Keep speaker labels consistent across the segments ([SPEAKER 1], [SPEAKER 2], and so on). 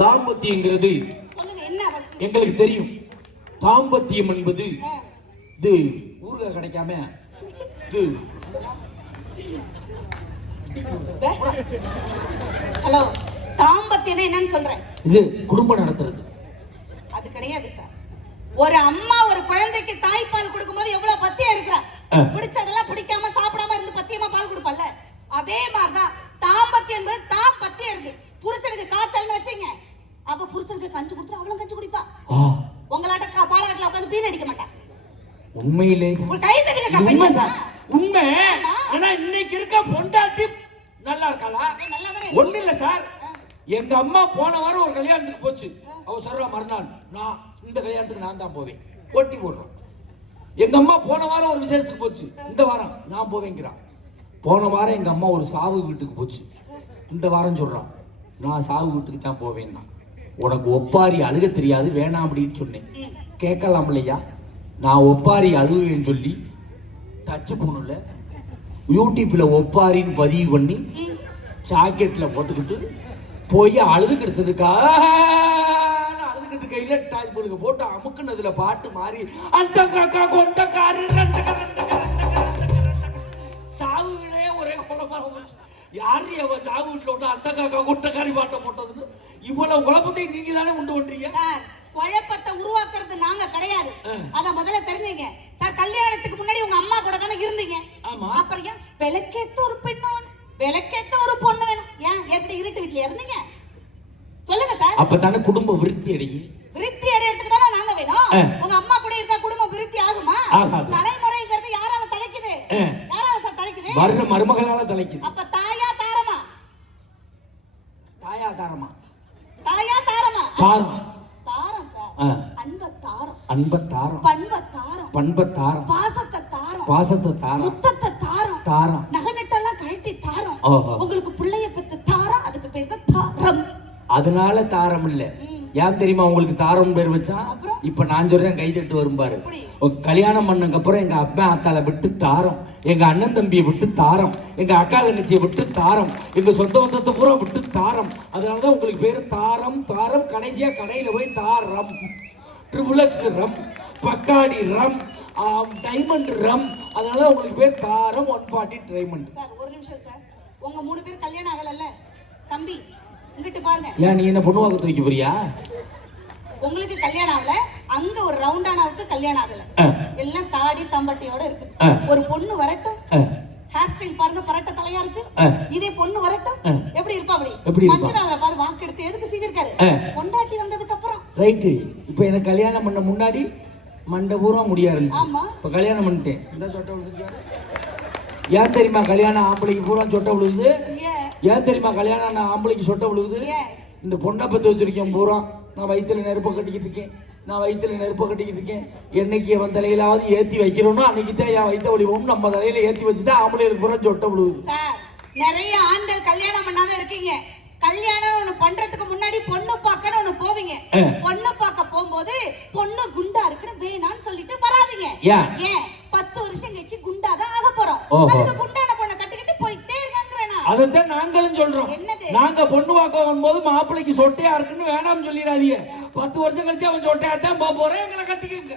[SPEAKER 1] தாம்பத்தியங்கிறது எங்களுக்கு தெரியும். தாம்பத்தியம் என்பது இது ஊறுகாய் கிடைக்காம இது.
[SPEAKER 2] ஹலோ தாம்பத்தியம் என்னன்னு சொல்றேன்.
[SPEAKER 1] இது குடும்பம் நடத்துறது.
[SPEAKER 2] அது கிடையாது சார். ஒரு அம்மா ஒரு குழந்தைக்கு தாய்ப்பால் கொடுக்கும்போது எவ்வளவு பத்தியா இருக்கிறா?
[SPEAKER 1] ஆ. உண்மையிலே உண்மை சார் உண்மை. ஆனா இன்னைக்கு இருக்க பொண்டாட்டி நல்லா இருக்காளா? ஒண்ணு இல்ல சார். எங்க அம்மா போன வாரம் ஒரு கல்யாணத்துக்கு போச்சு. அவ சொல்றா மறுநாள் நான் இந்த கல்யாணத்துக்கு நான் தான் போவேன். போட்டி போடுறோம். எங்க அம்மா போன வாரம் ஒரு விசேஷத்துக்கு போச்சு. இந்த வாரம் நான் போவேங்கிறான் போன வாரம் எங்க அம்மா ஒரு சாவு வீட்டுக்கு போச்சு. இந்த வாரம் சொல்றான் நான் சாவு வீட்டுக்கு தான் போவேன்னா உனக்கு ஒப்பாரி அழுக தெரியாது வேணாம் அப்படின்னு சொன்னேன். கேட்கலாம் இல்லையா நான் ஒப்பாரி அழுவேன்னு சொல்லி டச் போனில் யூடியூப்பில் ஒப்பாரின்னு பதிவு பண்ணி ஜாக்கெட்டில் போட்டுக்கிட்டு போய் அழுதுகிட்டதுக்கா அழுதுகிட்டு கையில் டாய் பொழுக போட்டு அமுக்குனதுல பாட்டு மாறி அந்த காக்கா கொண்ட காரு சாவு விலையே ஒரே குழப்பம் யாரு அவ சாவு வீட்டில் விட்டு அந்த காக்கா கொட்டக்காரி பாட்டை போட்டதுன்னு? இவ்வளவு குழப்பத்தை நீங்க தானே உண்டு பண்றீங்க?
[SPEAKER 2] குழப்பத்தை உருவாக்குறது நாங்க கிடையாது. அத முதல்ல தெரிஞ்சுங்க. சார் கல்யாணத்துக்கு முன்னாடி உங்க அம்மா கூட தானே இருந்தீங்க.
[SPEAKER 1] ஆமா.
[SPEAKER 2] அப்புறம் விளக்கேத்த ஒரு பெண்ணு வேணும் விளக்கேத்த ஒரு பொண்ணு வேணும். ஏன்? எப்படி இருட்டு வீட்டுல இருந்தீங்க? சொல்லுங்க சார்.
[SPEAKER 1] அப்பதானே குடும்ப விருத்தி அடையும்.
[SPEAKER 2] விருத்தி அடையறதுக்கு தானே நாங்க வேணும். உங்க அம்மா கூட இருந்தா குடும்பம் விருத்தி ஆகுமா. தலைமுறைங்கிறது யாரால தலைக்குது. யாரால சார் தலைக்குது?
[SPEAKER 1] வர்ற மருமகளால தலைக்குது.
[SPEAKER 2] அப்ப தாயா தாரமா?
[SPEAKER 1] தாயா தாரமா?
[SPEAKER 2] தாயா தாரமா?
[SPEAKER 1] தாரம்.
[SPEAKER 2] தாரம் சார். தாரம்.
[SPEAKER 1] அன்ப தாரம்
[SPEAKER 2] பண்ப தாரம்
[SPEAKER 1] பண்ப தாரம்
[SPEAKER 2] பாசத்தை தாரம்.
[SPEAKER 1] பாசத்தை தாரம்
[SPEAKER 2] முத்தத்தை தாரம்
[SPEAKER 1] தாரம்
[SPEAKER 2] நகநட்டெல்லாம் கழட்டி தாரம். உங்களுக்கு பிள்ளைய பெத்து தாரம். அதுக்கு பேர் தான் தாரம்.
[SPEAKER 1] அதனால தாரம் இல்ல. ஏன் தெரியுமா உங்களுக்கு தாரம் பேர் வச்சா? இப்ப நான் சொல்றேன் கை தட்டு வரும் பாரு.
[SPEAKER 2] எப்படி?
[SPEAKER 1] உங்க கல்யாணம் பண்ணதுக்கு அப்புறம் எங்க அப்பா அத்தால விட்டு தாரம். எங்க அண்ணன் தம்பியை விட்டு தாரம். எங்க அக்கா தங்கச்சியை விட்டு தாரம். எங்க சொந்த பந்தத்தை பூரா விட்டு தாரம். அதனாலதான் உங்களுக்கு பேரு தாரம் தாரம். கடைசியா கடையில போய் தாரம். Triple X rum Bacardi rum diamond rum அதனால உங்களுக்கு பேர் தாரம் ஒன் ஃபார்ட்டி டைமண்ட்
[SPEAKER 2] சார் ஒரு நிமிஷம் சார் உங்க மூணு பேர் கல்யாணம் ஆகலல்ல தம்பி இங்கிட்டு பாருங்க
[SPEAKER 1] ஏன் நீ என்ன பொண்ணு வைக்க போறியா
[SPEAKER 2] உங்களுக்கு கல்யாணம் ஆகல அங்க ஒரு ரவுண்டானாவுக்கு கல்யாணம் ஆகல. எல்லாம் தாடி தம்பட்டியோட இருக்கு. ஒரு பொண்ணு வரட்டும். ஹேர் ஸ்டைல் பாருங்க பரட்ட தலையா இருக்கு. இதே பொண்ணு வரட்டும். எப்படி இருப்பா அப்படி? மஞ்சள் பாரு வாக்கு எடுத்து எதுக்கு சீவிருக்காரு. பொண்டாட்டி அப்புறம்
[SPEAKER 1] ரைட்டு இப்போ எனக்கு கல்யாணம் பண்ண முன்னாடி மண்டை பூரா முடியா இருந்துச்சு இப்போ கல்யாணம் பண்ணிட்டேன். இந்த சொட்டை விழுந்துச்சு ஏன் தெரியுமா கல்யாணம் ஆம்பளைக்கு பூரா சொட்டை விழுகுது
[SPEAKER 2] ஏன்
[SPEAKER 1] தெரியுமா கல்யாணம் ஆன ஆம்பளைக்கு சொட்டை விழுகுது இந்த பொண்ணை பற்றி வச்சிருக்கேன் பூரா. நான் வயித்துல நெருப்பை கட்டிக்கிட்டு இருக்கேன். நான் வயித்துல நெருப்பை கட்டிக்கிட்டு இருக்கேன். என்னைக்கு அவன் தலையிலாவது ஏற்றி வைக்கிறோனோ அன்னைக்கு தான் என் வயிற்ற வலிவோம் நம்ம தலையில ஏற்றி வச்சு தான் ஆம்பளைகளுக்கு பூரா சொட்டை விழுகுது
[SPEAKER 2] நிறைய ஆண்கள் கல்யாணம் பண்ணாத இருக்கீங்க. கல்யாணம் ஒண்ணு பண்றதுக்கு முன்னாடி பொண்ணு பார்க்கன்னு ஒண்ணு போவீங்க. பொண்ணு பார்க்க போகும்போது பொண்ணு குண்டா இருக்குன்னு வேணாம்னு சொல்லிட்டு வராதீங்க
[SPEAKER 1] ஏன்?
[SPEAKER 2] பத்து வருஷம் கழிச்சு குண்டா தான் ஆக போறோம். அதுக்கு குண்டான பொண்ணை கட்டிக்கிட்டு போயிட்டே இருக்காங்கிறேன்.
[SPEAKER 1] அதைத்தான் நாங்களும் சொல்றோம்
[SPEAKER 2] என்னது?
[SPEAKER 1] நாங்க பொண்ணு பார்க்க வரும்போது மாப்பிள்ளைக்கு சொட்டையா இருக்குன்னு வேணாம்னு சொல்லிடாதீங்க பத்து வருஷம் கழிச்சு அவன் சொட்டையா தான் போக போறேன் எங்களை கட்டிக்கங்க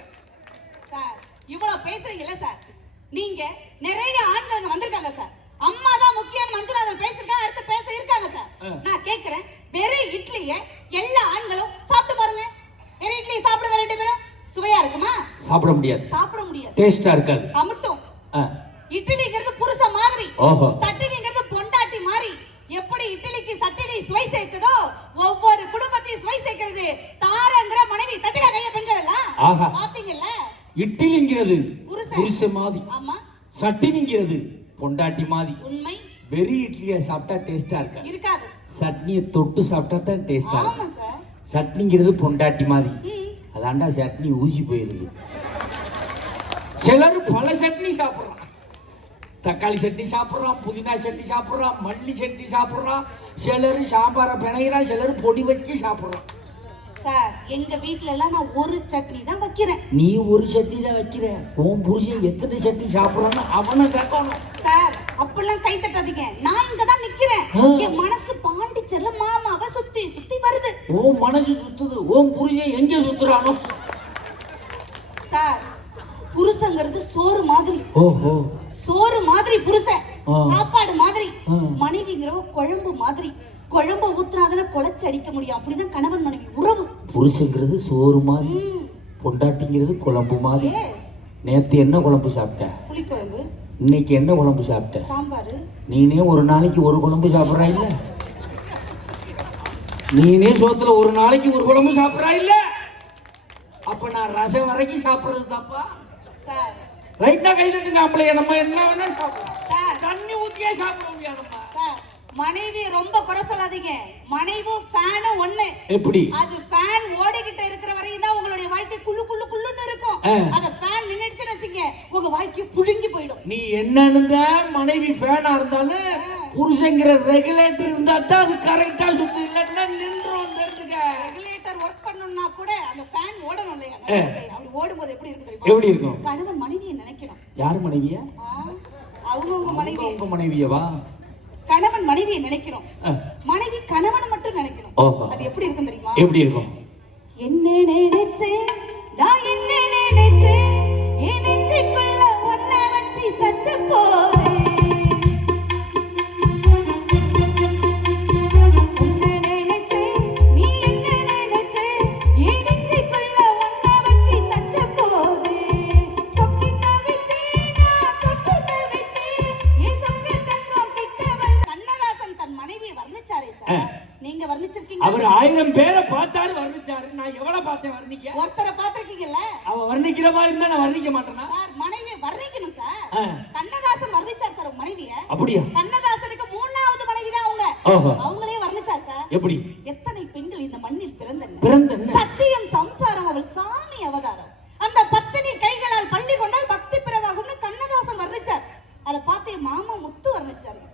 [SPEAKER 2] சார் இவ்வளவு பேசுறீங்கல்ல சார் நீங்க நிறைய ஆண்கள் வந்திருக்காங்க சார் அம்மா மஞ்சுநாதன் பேசிருக்காங்க அடுத்து பேச இருக்காங்க சார். நான் கேக்குறேன். வெறும் இட்லிய எல்லா ஆண்களும் சாப்பிட்டு பாருங்க. வெறும் இட்லி சாப்பிடுங்க ரெண்டு பேரும். சுவையா இருக்குமா?
[SPEAKER 1] சாப்பிட முடியாது.
[SPEAKER 2] சாப்பிட முடியாது.
[SPEAKER 1] டேஸ்டா இருக்காது.
[SPEAKER 2] அமுட்டும். இட்லிங்கிறது புருஷ மாதிரி. சட்டினிங்கிறது பொண்டாட்டி மாதிரி. எப்படி இட்லிக்கு சட்டினி சுவை சேர்க்குதோ ஒவ்வொரு குடும்பத்தையும் சுவை சேர்க்கிறது. தாரங்கிற மனைவி தட்டுக்கா கைய பெண்கள். பாத்தீங்கல்ல?
[SPEAKER 1] இட்லிங்கிறது. புருஷ மாதிரி.
[SPEAKER 2] ஆமா.
[SPEAKER 1] சட்டினிங்கிறது பொண்டாட்டி மாதிரி.
[SPEAKER 2] உண்மை.
[SPEAKER 1] வெறி இட்லியை சாப்பிட்டா டேஸ்டா இருக்காது
[SPEAKER 2] இருக்காது.
[SPEAKER 1] சட்னியை தொட்டு சாப்பிட்டா தான் டேஸ்டா
[SPEAKER 2] ஆமா
[SPEAKER 1] இருக்கும்.
[SPEAKER 2] சார்
[SPEAKER 1] சட்னிங்கிறது பொண்டாட்டி மாதிரி. அதாண்டா சட்னி ஊசி போயிருது சிலர் பல சட்னி சாப்பிட்றான். தக்காளி சட்னி சாப்பிட்றான் புதினா சட்னி சாப்பிட்றான் மல்லி சட்னி சாப்பிட்றான். சிலர் சாம்பாரை பிணைகிறான் சிலர் பொடி வச்சு சாப்பிட்றான்.
[SPEAKER 2] சார் எங்க வீட்ல எல்லாம் நான் ஒரு சட்னி தான் வைக்கிறேன்.
[SPEAKER 1] நீ ஒரு சட்னி தான் வைக்கிற. உன் புருஷன் எத்தனை சட்னி சாப்பிட்றான்னு அவனை கேட்கணும்
[SPEAKER 2] சார் அப்பெல்லாம் கை தட்டாதீங்க. நான் இங்க தான் நிக்கிறேன். என் மனசு பாண்டிச்சேரில மாமாவை சுத்தி சுத்தி வருது.
[SPEAKER 1] ஓ மனசு சுத்துது. ஓம் புருஷன் எங்க சுத்துறானோ?
[SPEAKER 2] சார் புருஷங்கிறது சோறு மாதிரி.
[SPEAKER 1] ஓஹோ.
[SPEAKER 2] சோறு மாதிரி புருஷன். சாப்பாடு மாதிரி.
[SPEAKER 1] ஆ.
[SPEAKER 2] மனைவிங்கிறவ குழம்பு மாதிரி. குழம்பு ஊத்துனாதானே குழச்சி அடிக்க முடியும். அப்படிதான் கணவன் மனைவி உறவு.
[SPEAKER 1] புருஷங்கிறது சோறு மாதிரி. பொண்டாட்டிங்கிறது குழம்பு மாதிரி. நேத்து என்ன குழம்பு சாப்பிட்ட?
[SPEAKER 2] புளிக்குழம்பு.
[SPEAKER 1] இன்னைக்கு என்ன குழம்பு சாப்பிட்ட?
[SPEAKER 2] சாம்பார்.
[SPEAKER 1] நீனே ஒரு நாளைக்கு ஒரு குழம்பு சாப்பிட்றா இல்ல? நீனே சோத்துல ஒரு நாளைக்கு ஒரு குழம்பு சாப்பிட்றா இல்ல? அப்ப நான் ரசம் வரைக்கும் சாப்பிடுறது தப்பா?
[SPEAKER 2] சார்.
[SPEAKER 1] ரைட்னா கை தட்டுங்க நம்மளே நம்ம என்ன வேணா சாப்பிடலாம். தண்ணி ஊத்தியே சாப்பிட முடியாதுப்பா.
[SPEAKER 2] மனைவி ரொம்ப குறை சொல்லாதீங்க. மனைவும் ஃபேனும் ஒண்ணு.
[SPEAKER 1] எப்படி?
[SPEAKER 2] அது ஃபேன் ஓடிக்கிட்டு இருக்கிற வரையும் தான் உங்களுடைய வாழ்க்கை குள்ளு குள்ளு குள்ளுன்னு இருக்கும். அத ஃபேன் நின்னுடுச்சுன்னு வச்சுங்க உங்க வாழ்க்கை புழுங்கி போயிடும்.
[SPEAKER 1] நீ என்னன்னு தான் மனைவி ஃபேனா இருந்தாலும் புருஷங்கிற ரெகுலேட்டர் இருந்தா தான் அது கரெக்டா சுத்து இல்லைன்னா நின்றும் தெரிஞ்சுக்க
[SPEAKER 2] ரெகுலேட்டர் ஒர்க் பண்ணணும்னா கூட அந்த ஃபேன் ஓடணும் இல்லையா? அப்படி ஓடும்போது எப்படி இருக்கு
[SPEAKER 1] எப்படி இருக்கும்?
[SPEAKER 2] கணவன் மனைவியை நினைக்கணும்.
[SPEAKER 1] யார் மனைவியா?
[SPEAKER 2] அவங்கவங்க மனைவி
[SPEAKER 1] உங்க மனைவியவா?
[SPEAKER 2] கணவன் மனைவியை நினைக்கணும்
[SPEAKER 1] ஆ,
[SPEAKER 2] மனைவி கணவனை மட்டும் நினைக்கணும். அது எப்படி இருக்கும் தெரியுமா?
[SPEAKER 1] எப்படி இருக்கும்?
[SPEAKER 2] என்ன நினைச்சேன் நான் என்ன நினைச்சேன் என் நெஞ்சுக்குள்ள
[SPEAKER 1] வர்ணிக்க?
[SPEAKER 2] ஒருத்தரை பாத்திருக்கீங்கல்ல
[SPEAKER 1] அவ வர்ணிக்கிற மாதிரி இருந்தா நான் வர்ணிக்க மாட்டேனா?
[SPEAKER 2] சார் மனைவியை வர்ணிக்கணும் சார். கண்ணதாசன் வர்ணிச்சார் சார் மனைவிய.
[SPEAKER 1] அப்படியா?
[SPEAKER 2] கண்ணதாசனுக்கு மூணாவது மனைவி தான் அவங்க அவங்களே வர்ணிச்சார் சார்.
[SPEAKER 1] எப்படி?
[SPEAKER 2] எத்தனை பெண்கள் இந்த மண்ணில் பிறந்தன?
[SPEAKER 1] பிறந்த என்ன
[SPEAKER 2] சத்தியம் சம்சாரம் அவள் சாமி அவதாரம். அந்த பத்தினி கைகளால் பள்ளி கொண்டால் பக்தி பிறவாகும்னு கண்ணதாசன் வர்ணிச்சார். அதை பார்த்து மாமா முத்து வர்ணிச்சாருங்க.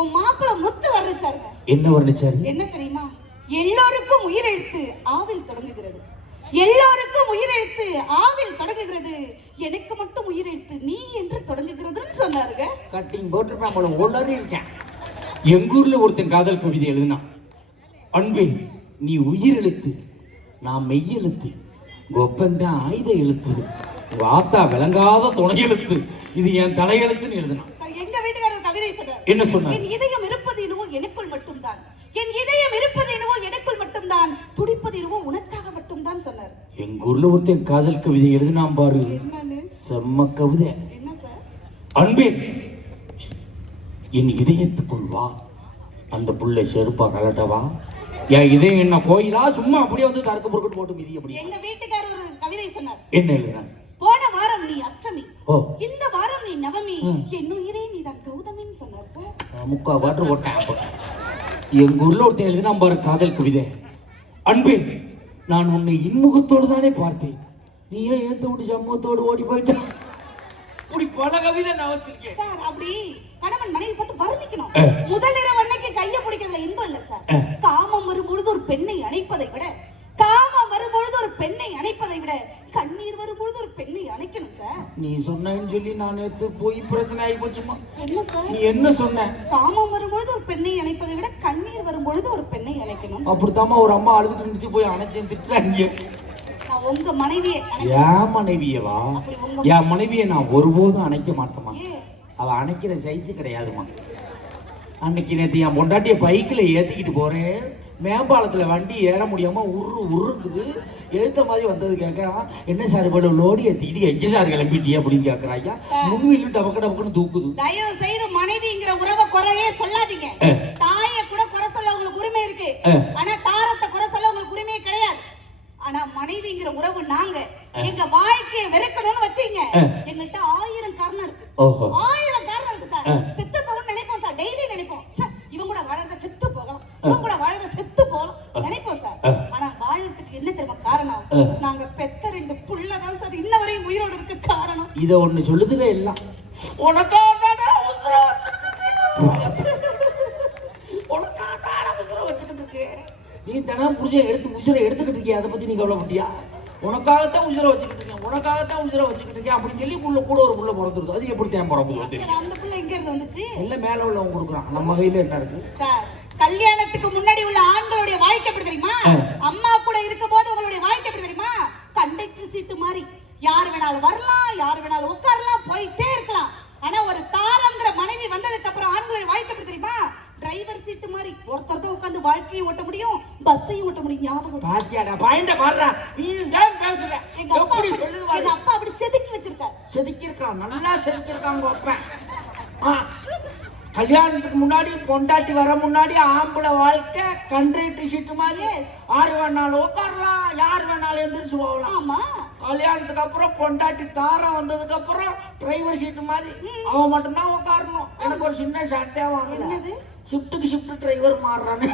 [SPEAKER 1] உன்
[SPEAKER 2] மாப்பிள முத்து வர்ணிச்சாருங்க.
[SPEAKER 1] என்ன வர்ணிச்சாரு?
[SPEAKER 2] என்ன தெரியுமா? எல்லோருக்கும் உயிரெழுத்து ஆவில் தொடங்குகிறது. எல்லோருக்கும் உயிரெழுத்து ஆவில் தொடங்குகிறது. எனக்கு மட்டும் உயிரெழுத்து நீ என்று தொடங்குகிறதுன்னு சொன்னாருங்க.
[SPEAKER 1] கட்டிங் போட்டிருப்பேன் போல உளறி இருக்கேன். எங்க ஊர்ல ஒருத்தன் காதல் கவிதை எழுதினான் அன்பே நீ உயிர் எழுத்து நான் மெய் எழுத்து கொப்பந்தான் ஆயுத எழுத்து வாத்தா விளங்காத துணை எழுத்து இது என் தலையெழுத்துன்னு எழுதினான்.
[SPEAKER 2] எங்க வீட்டுக்காரர் கவிதை சொன்னார்.
[SPEAKER 1] என்ன சொன்னார்?
[SPEAKER 2] என் இதயம் இருப்பது எனக்குள் மட்டும்தான். என் இதயம் இருப்பது என்னவோ எனக்குள் மட்டும்தான் துடிப்பது என்னவோ உனக்காக மட்டும்தான் சொன்னார்.
[SPEAKER 1] எங்க ஊர்ல ஒருத்தன் காதல் கவிதை எழுதினான் பாரு. செம்ம கவிதை.
[SPEAKER 2] என்ன சார்?
[SPEAKER 1] அன்பே என் இதயத்துக்குள் வா. அந்த புள்ளை செருப்பா கலட்டவா என் இதயம் என்ன கோயிலா? சும்மா அப்படியே வந்து கறக்கு பொறுக்கிட்டு போட்டு மிதி அப்படி
[SPEAKER 2] எங்க வீட்டுக்காரர் ஒரு கவிதை சொன்னார்.
[SPEAKER 1] என்ன எழுதுறான்
[SPEAKER 2] போன வாரம் நீ அஷ்டமி இந்த வாரம் நீ நவமி. என் உயிரே நீதான் கௌதமின்னு சொன்னார் சார்.
[SPEAKER 1] முக்கா வாட்டர் அப்ப. எங்க ஊர்ல ஒருத்தன் எழுதினா பாரு காதல் கவிதை. அன்பே நான் உன்னை இன்முகத்தோடு தானே பார்த்தேன். நீ ஏன் ஏத்த விட்டு சமூகத்தோடு ஓடி போயிட்ட? இப்படி பல கவிதை நான் வச்சிருக்கேன்.
[SPEAKER 2] சார் அப்படி கணவன் மனைவி பார்த்து வர்ணிக்கணும். முதல் இரவு அன்னைக்கு கைய பிடிக்கிறதுல இன்பம் இல்ல சார். காமம் வரும்பொழுது ஒரு பெண்ணை அணைப்பதை விட காமம் வரும்பொழுது ஒரு பெண்ணை அணைப்பதை விட கண்ணீர் வரும்பொழுது ஒரு பெண்ணை அணைக்கணும் சார்.
[SPEAKER 1] நீ சொன்னேன்னு சொல்லி நான் நேத்து போய் பிரச்சனை ஆகி போச்சுமா
[SPEAKER 2] என்ன சார்?
[SPEAKER 1] நீ என்ன சொன்ன?
[SPEAKER 2] காமம் வரும்பொழுது ஒரு பெண்ணை அணைப்பதை விட கண்ணீர் வரும்பொழுது ஒரு பெண்ணை அணைக்கணும்.
[SPEAKER 1] அப்படித்தாம்மா ஒரு அம்மா அழுதுட்டு நின்று போய் அணைச்சேன் திட்டுறாங்க.
[SPEAKER 2] உங்க மனைவியை
[SPEAKER 1] என் மனைவியவா? என் மனைவியை நான் ஒருபோதும் அணைக்க மாட்டேமா? அவ அணைக்கிற சைஸ் கிடையாதுமா அன்னைக்கு நேற்று என் பொண்டாட்டிய பைக்கில் ஏற்றிக்கிட்டு போறேன். மேம்பாலத்தில் வண்டி ஏற முடியாம உரு உருங்குது எழுத்த மாதிரி வந்தது கேட்குறான் என்ன சார் இவ்வளோ லோடி ஏற்றிக்கிட்டு எங்கே சார் கிளம்பிட்டியே அப்படின்னு கேட்குறாங்க முன்வீலும் டபக்கு டபக்குன்னு தூக்குது.
[SPEAKER 2] தயவு செய்து மனைவிங்கிற உறவை குறையே சொல்லாதீங்க. தாயை கூட குறை சொல்ல உங்களுக்கு உரிமை இருக்கு
[SPEAKER 1] ஆ.
[SPEAKER 2] ஆனா தாரத்தை குறை சொல்ல உங்களுக்கு உரிமையே கிடையாது ஆனா மனைவிங்கிற உறவு நாங்க எங்க வாழ்க்கையை வெறுக்கணும்னு வச்சீங்க
[SPEAKER 1] ஆ.
[SPEAKER 2] எங்கள்கிட்ட ஆயிரம் காரணம் இருக்கு
[SPEAKER 1] ஓஹோ
[SPEAKER 2] ஆயிரம் காரணம் இருக்கு சார்
[SPEAKER 1] ஆ.
[SPEAKER 2] செத்து போகணும்னு நினைப்போம் சார் டெய்லி நினைப்போம் ச்சே, இவன் கூட வாழறத செத்து போகலாம் இவன் கூட வாழறத செத்து போகலாம் நினைப்போம் சார்
[SPEAKER 1] ஆ.
[SPEAKER 2] ஆனா வாழறதுக்கு என்ன தெரியுமா காரணம்
[SPEAKER 1] ஆ.
[SPEAKER 2] நாங்க பெத்த ரெண்டு புள்ளதான் சார் இன்ன வரையும் உயிரோட இருக்க காரணம்
[SPEAKER 1] இதை ஒன்று சொல்லுதுக எல்லாம். இருக்கு நீ தினம் புருஷன் எடுத்து உசுரை எடுத்துக்கிட்டு இருக்கியா? அதை பத்தி நீ கவலைப்பட்டியா? உனக்காகத்தான் உசுரை வச்சுக்கிட்டு இருக்கேன். உனக்காகத்தான் உசுரை வச்சுக்கிட்டு இருக்கேன் அப்படின்னு சொல்லி உள்ள கூட ஒரு புள்ள பிறந்துருது. அது எப்படி தேன் பிறப்பு
[SPEAKER 2] அந்த புள்ள எங்க இருந்து வந்துச்சு?
[SPEAKER 1] எல்லாம் மேல உள்ளவங்க கொடுக்குறான். நம்ம கையில என்ன இருக்கு?
[SPEAKER 2] சார் கல்யாணத்துக்கு முன்னாடி உள்ள ஆண்களுடைய வாழ்க்கை எப்படி தெரியுமா
[SPEAKER 1] ஆ.
[SPEAKER 2] அம்மா கூட இருக்கும்போது உங்களுடைய வாழ்க்கை எப்படி தெரியுமா கண்டக்டர் சீட்டு மாதிரி யார் வேணாலும் வரலாம் யார் வேணாலும் உட்காரலாம் போயிட்டே இருக்கலாம் ஆனா ஒரு தாரங்கிற மனைவி வந்ததுக்கு அப்புறம் ஆண்களுடைய வாழ்க்கை எப்படி தெரியுமா டிரைவர் சீட்டு மாதிரி ஒருத்தர் தான் உட்கார்ந்து வாழ்க்கையை ஓட்ட முடியும் பஸ்ஸையும் ஓட்ட முடியும் ஞாபகம் வச்சுக்கோ.
[SPEAKER 1] பாத்தியாடா பாடுறா நீ தான் பேசுற? எப்படி சொல்லுது
[SPEAKER 2] எங்க. அப்பா அப்படி செதுக்கி வச்சிருக்காரு.
[SPEAKER 1] செதுக்கியிருக்கான். நல்லா செதுக்கியிருக்கான் உங்க அப்பன் ஆ, கல்யாணத்துக்கு முன்னாடி பொண்டாட்டி வர முன்னாடி ஆம்பளை வாழ்க்கை கண்ட்ரி ஷீட் மாதிரி. யார் வேணாலும் உட்காரலாம். யார் வேணாலும் எந்திரிச்சு போகலாம்.
[SPEAKER 2] ஆமா.
[SPEAKER 1] கல்யாணத்துக்கு அப்புறம் பொண்டாட்டி தாரம் வந்ததுக்கு அப்புறம் டிரைவர் சீட்டு மாதிரி. அவன் மட்டும்தான் உட்காரணும். எனக்கு ஒரு சின்ன சட்டையா வாங்கல.
[SPEAKER 2] என்னது?
[SPEAKER 1] ஷிஃப்ட்டுக்கு ஷிஃப்ட் டிரைவர் மாறுறான்னு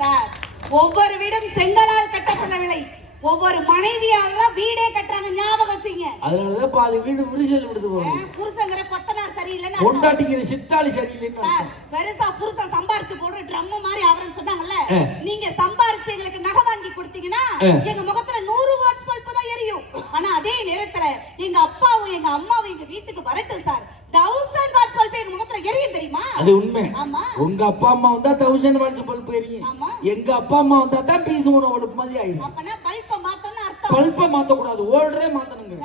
[SPEAKER 2] சார் ஒவ்வொரு வீடும் செங்கலால் கட்டப்படவில்லை ஒவ்வொரு மனைவியால தான் வீடே கட்டுறாங்க. ஞாபகம் வச்சுங்க.
[SPEAKER 1] அதனாலதான் பாதி வீடு விரிசல் விடுது போகும்
[SPEAKER 2] புருஷங்கிற கொத்தனார் சரியில்லைன்னு அர்த்தம்.
[SPEAKER 1] பொண்டாட்டிக்கிற சித்தாளி சரியில்லைன்னு
[SPEAKER 2] சார். பெருசா புருஷன் சம்பாரிச்சு போடுற ட்ரம் மாதிரி அவருன்னு சொன்னாங்கல்ல. நீங்க சம்பாரிச்சு எங்களுக்கு நகை வாங்கி கொடுத்தீங்கன்னா. எங்க முகத்துல நூறு வாட்ஸ் பல்பு தான் எரியும். ஆனா அதே நேரத்துல எங்க அப்பாவும் எங்க அம்மாவும் எங்க வீட்டுக்கு வரட்டும் சார். தௌசண்ட் வாட்ஸ் பல்பு எங்க முகத்துல எரியும் தெரியுமா?
[SPEAKER 1] அது உண்மை.
[SPEAKER 2] ஆமா.
[SPEAKER 1] உங்க அப்பா அம்மா வந்தா தௌசண்ட் வாட்ஸ் பல்ப் எரியும்.
[SPEAKER 2] ஆமா.
[SPEAKER 1] எங்க அப்பா அம்மா வந்தா தான் பீஸ் உணவு பல்ப் மாதிரி ஆயிடும்
[SPEAKER 2] அப்பனா பல்பை மாத்தணும்னு அர்த்தம்.
[SPEAKER 1] பல்பை மாத்தக்கூடாது ஓல்டரே மாத்தணுங்க.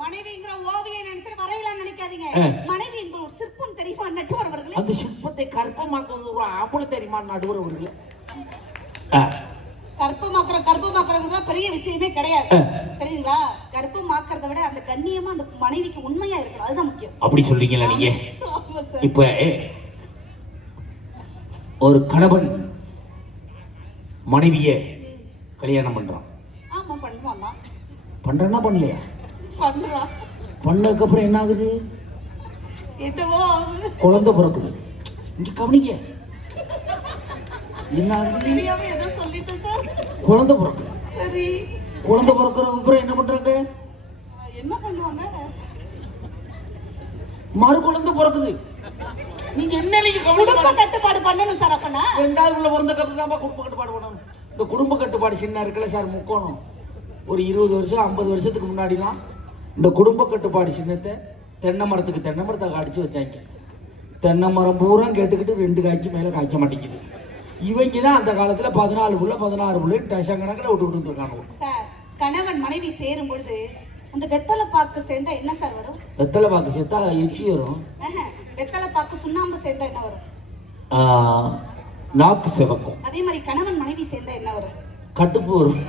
[SPEAKER 2] மனைவிங்கிற ஓவியம் நினைச்சிட்டு வரையலாம் நினைக்காதீங்க. மனைவி என்பது ஒரு சிற்பம் தெரியுமா நட்டுவர் அவர்களே
[SPEAKER 1] அந்த சிற்பத்தை கற்பமாக்குவது ஒரு ஆம்பளை தெரியுமா நடுவர் அவர்களே ஆ,
[SPEAKER 2] கற்பமாக்குற கற்பமாக்குறது தான் பெரிய விஷயமே கிடையாது. தெரியுங்களா? கர்ப்பமாக்குறத விட அந்த கண்ணியமா அந்த மனைவிக்கு உண்மையா இருக்கணும். அதுதான் முக்கியம்.
[SPEAKER 1] அப்படி சொல்றீங்களா நீங்க? இப்ப ஒரு கணவன் மனைவிய கல்யாணம் பண்றான்.
[SPEAKER 2] ஆமா பண்ணுவான் தான்.
[SPEAKER 1] பண்றேன்னா பண்ணலையா?
[SPEAKER 2] பண்றான்.
[SPEAKER 1] பண்ணதுக்கு அப்புறம் என்ன ஆகுது?
[SPEAKER 2] என்னவோ ஆகுது.
[SPEAKER 1] குழந்தை பிறக்குது. இங்க கவனிங்க. என்ன ஆகுது?
[SPEAKER 2] தெரியாம ஏதோ சொல்லிட்டேன் சார்.
[SPEAKER 1] குழந்தை பிறக்குது.
[SPEAKER 2] சரி.
[SPEAKER 1] குழந்தை பிறக்கிற அப்புறம் என்ன பண்றாங்க?
[SPEAKER 2] ஆ, என்ன பண்ணுவாங்க?
[SPEAKER 1] மறு குழந்தை பிறக்குது. நீங்க என்ன
[SPEAKER 2] குடும்ப கட்டுப்பாடு பண்ணணும் சார் அப்பனா.
[SPEAKER 1] ரெண்டாவது உள்ள பிறந்த கப்பல் தான் குடும்ப கட்டுப்பாடு பண்ணணும். இந்த குடும்ப கட்டுப்பாடு சின்ன இருக்குல்ல சார் முக்கோணம். ஒரு இருபது வருஷம் ஐம்பது வருஷத்துக்கு முன்னாடிலாம் இந்த குடும்ப கட்டுப்பாடு சின்னத்தை தென்னை மரத்துக்கு தென்னை மரத்தை அடிச்சு வச்சாங்க. தென்னை மரம் பூரா கேட்டுக்கிட்டு ரெண்டு காய்க்கு மேலே காய்க்க மாட்டேங்குது. இவங்க தான் அந்த காலத்தில் பதினாலு புள்ள பதினாறு புள்ள டேஷன் கணக்கில் விட்டு கொடுத்துருக்காங்க
[SPEAKER 2] சார் கணவன் மனைவி சேரும் பொழுது அந்த வெத்தலை பாக்கு சேர்ந்தா என்ன சார் வரும்?
[SPEAKER 1] வெத்தலை பாக்கு சேர்த்தா எச்சி வரும்.
[SPEAKER 2] வெத்தலை பாக்கு சுண்ணாம்பு சேர்ந்தா என்ன வரும்?
[SPEAKER 1] ஆ, நாக்கு சிவக்கும்.
[SPEAKER 2] அதே மாதிரி கணவன் மனைவி சேர்ந்தா என்ன வரும்?
[SPEAKER 1] கட்டுப்பு வரும்.